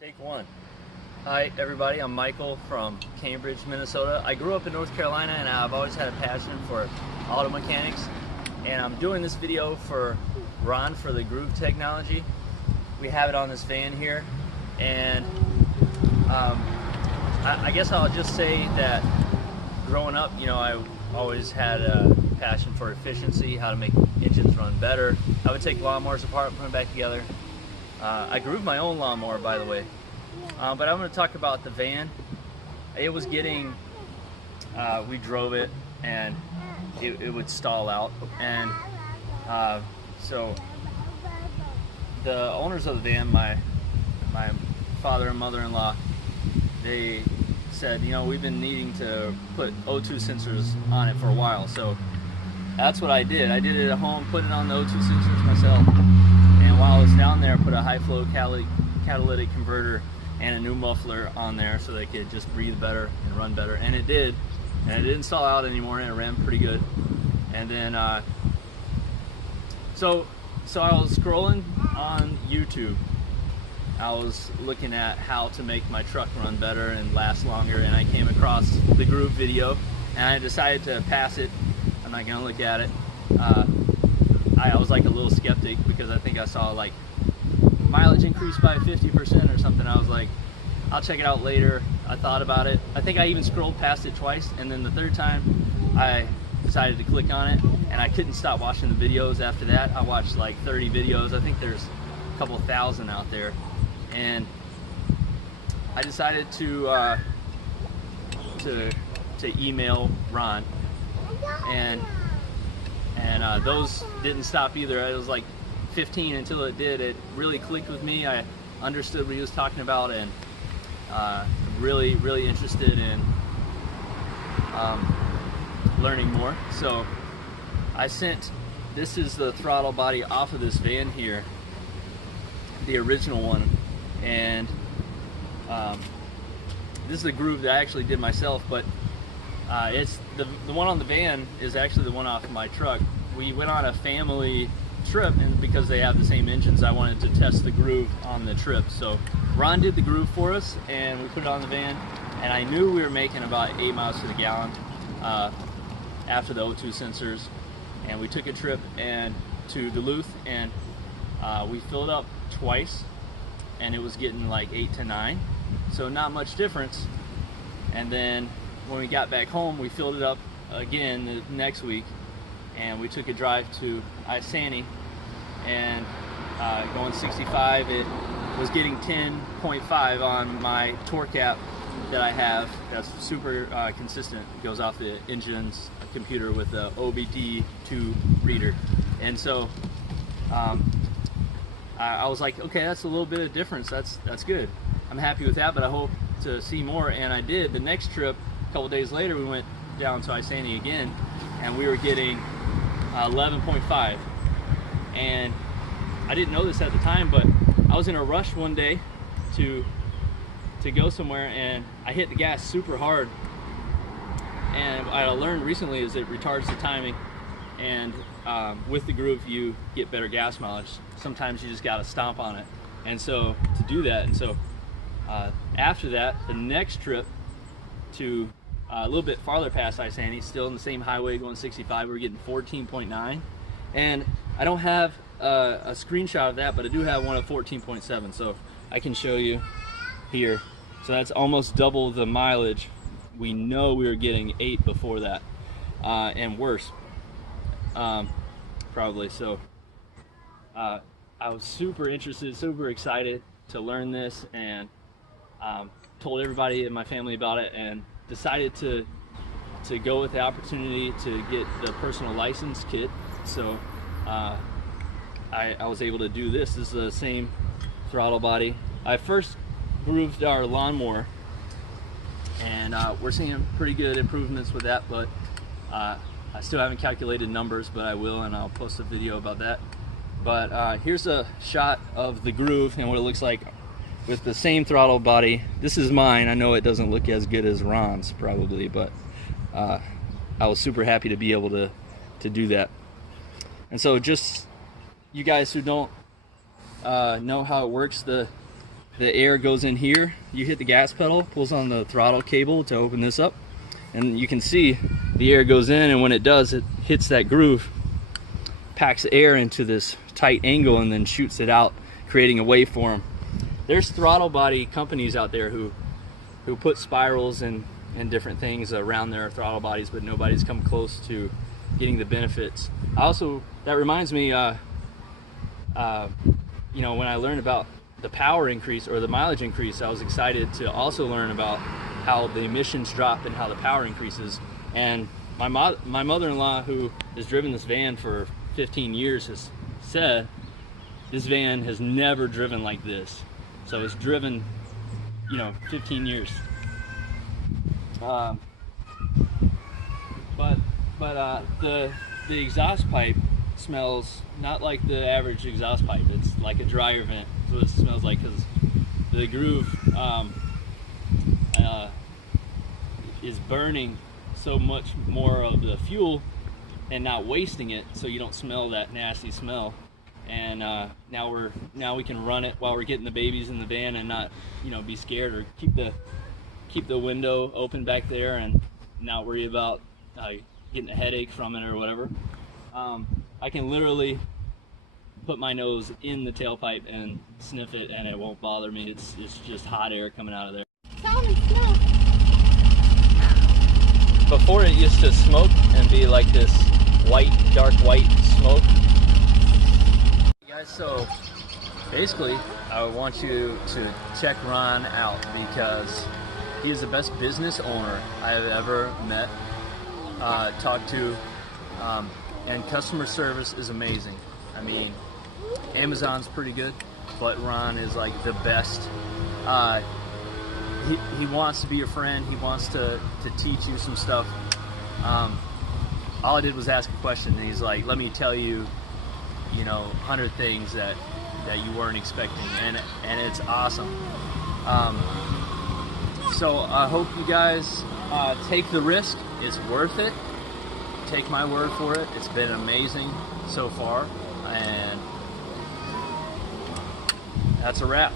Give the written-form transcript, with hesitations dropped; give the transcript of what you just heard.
Take one. Hi everybody, I'm Michael from Cambridge, Minnesota. I grew up in North Carolina and I've always had a passion for auto mechanics, and I'm doing this video for Ron for the Groove technology. We have it on this van here, and I guess I'll just say that growing up, you know, I always had a passion for efficiency, how to make engines run better. I would take lawnmowers apart and put them back together. I grooved my own lawnmower, by the way. But I'm going to talk about the van. It was getting, we drove it and it would stall out. And so the owners of the van, my father and mother-in-law, they said, you know, we've been needing to put O2 sensors on it for a while. So that's what I did. I did it at home, put it on the O2 sensors myself. And while I was down there, I put a high flow catalytic converter and a new muffler on there so they could just breathe better and run better. And it did. And it didn't stall out anymore, and it ran pretty good. And then, so I was scrolling on YouTube. I was looking at how to make my truck run better and last longer, and I came across the Groove video, and I decided to pass it. I'm not gonna look at it. I was like a little skeptic because I think I saw like mileage increased by 50% or something. I was like, I'll check it out later. I thought about it. I think I even scrolled past it twice, and then the third time I decided to click on it, and I couldn't stop watching the videos after that. I watched like 30 videos. I think there's a couple thousand out there, and I decided to email Ron, and those didn't stop either. It was like 15 until it did. It really clicked with me. I understood what he was talking about, and really interested in learning more. So I sent, this is the throttle body off of this van here, the original one, and this is a groove that I actually did myself, but it's the one on the van is actually the one off of my truck. We went on a family trip, and because they have the same engines, I wanted to test the groove on the trip. So Ron did the groove for us, and we put it on the van, and I knew we were making about 8 miles to the gallon after the O2 sensors. And we took a trip to Duluth, and we filled up twice, and it was getting like 8 to 9, so not much difference. And then when we got back home, we filled it up again the next week, and we took a drive to Isani, and going 65, it was getting 10.5 on my torque app that I have. That's super consistent. It goes off the engine's computer with the OBD2 reader. And so I was like, okay, that's a little bit of difference. That's good. I'm happy with that, but I hope to see more. And I did. The next trip, a couple days later, we went down to Isani again, and we were getting 11.5. And I didn't know this at the time, but I was in a rush one day to go somewhere, and I hit the gas super hard. And what I learned recently is it retards the timing, and with the Groove you get better gas mileage. Sometimes you just gotta stomp on it, and so to do that. And so after that, the next trip to a little bit farther past Isani, still in the same highway going 65, we were getting 14.9, and I don't have a screenshot of that, but I do have one of 14.7, so I can show you here. So that's almost double the mileage. We know we were getting 8 before that, and worse, probably. So I was super interested, super excited to learn this, and told everybody in my family about it, and decided to go with the opportunity to get the personal license kit. So I was able to do this. This is the same throttle body. I first grooved our lawnmower, and we're seeing pretty good improvements with that, but I still haven't calculated numbers, but I will, and I'll post a video about that. But here's a shot of the Groove and what it looks like with the same throttle body. This is mine. I know it doesn't look as good as Ron's probably, but I was super happy to be able to do that. And so just you guys who don't know how it works, the the air goes in here. You hit the gas pedal, pulls on the throttle cable to open this up, and you can see the air goes in, and when it does, it hits that groove, packs air into this tight angle, and then shoots it out, creating a waveform. There's throttle body companies out there who put spirals and different things around their throttle bodies, but nobody's come close to getting the benefits. That reminds me, you know, when I learned about the power increase or the mileage increase, I was excited to also learn about how the emissions drop and how the power increases. And my mother-in-law, who has driven this van for 15 years, has said this van has never driven like this. So it's driven, you know, 15 years. The exhaust pipe smells not like the average exhaust pipe. It's like a dryer vent. That's what it smells like, because the groove is burning so much more of the fuel and not wasting it, so you don't smell that nasty smell. And now we can run it while we're getting the babies in the van and not, you know, be scared, or keep the window open back there and not worry about getting a headache from it or whatever. I can literally put my nose in the tailpipe and sniff it, and it won't bother me. It's just hot air coming out of there. Before, it used to smoke and be like this white, dark white smoke. Guys, so basically I want you to check Ron out, because he is the best business owner I have ever met, talked to, and customer service is amazing. I mean, Amazon's pretty good, but Ron is like the best. He wants to be your friend. He wants to teach you some stuff. All I did was ask a question, and he's like, let me tell you, you know, 100 things that you weren't expecting, and it's awesome. So I hope you guys take the risk. It's worth it. Take my word for it. It's been amazing so far, and that's a wrap.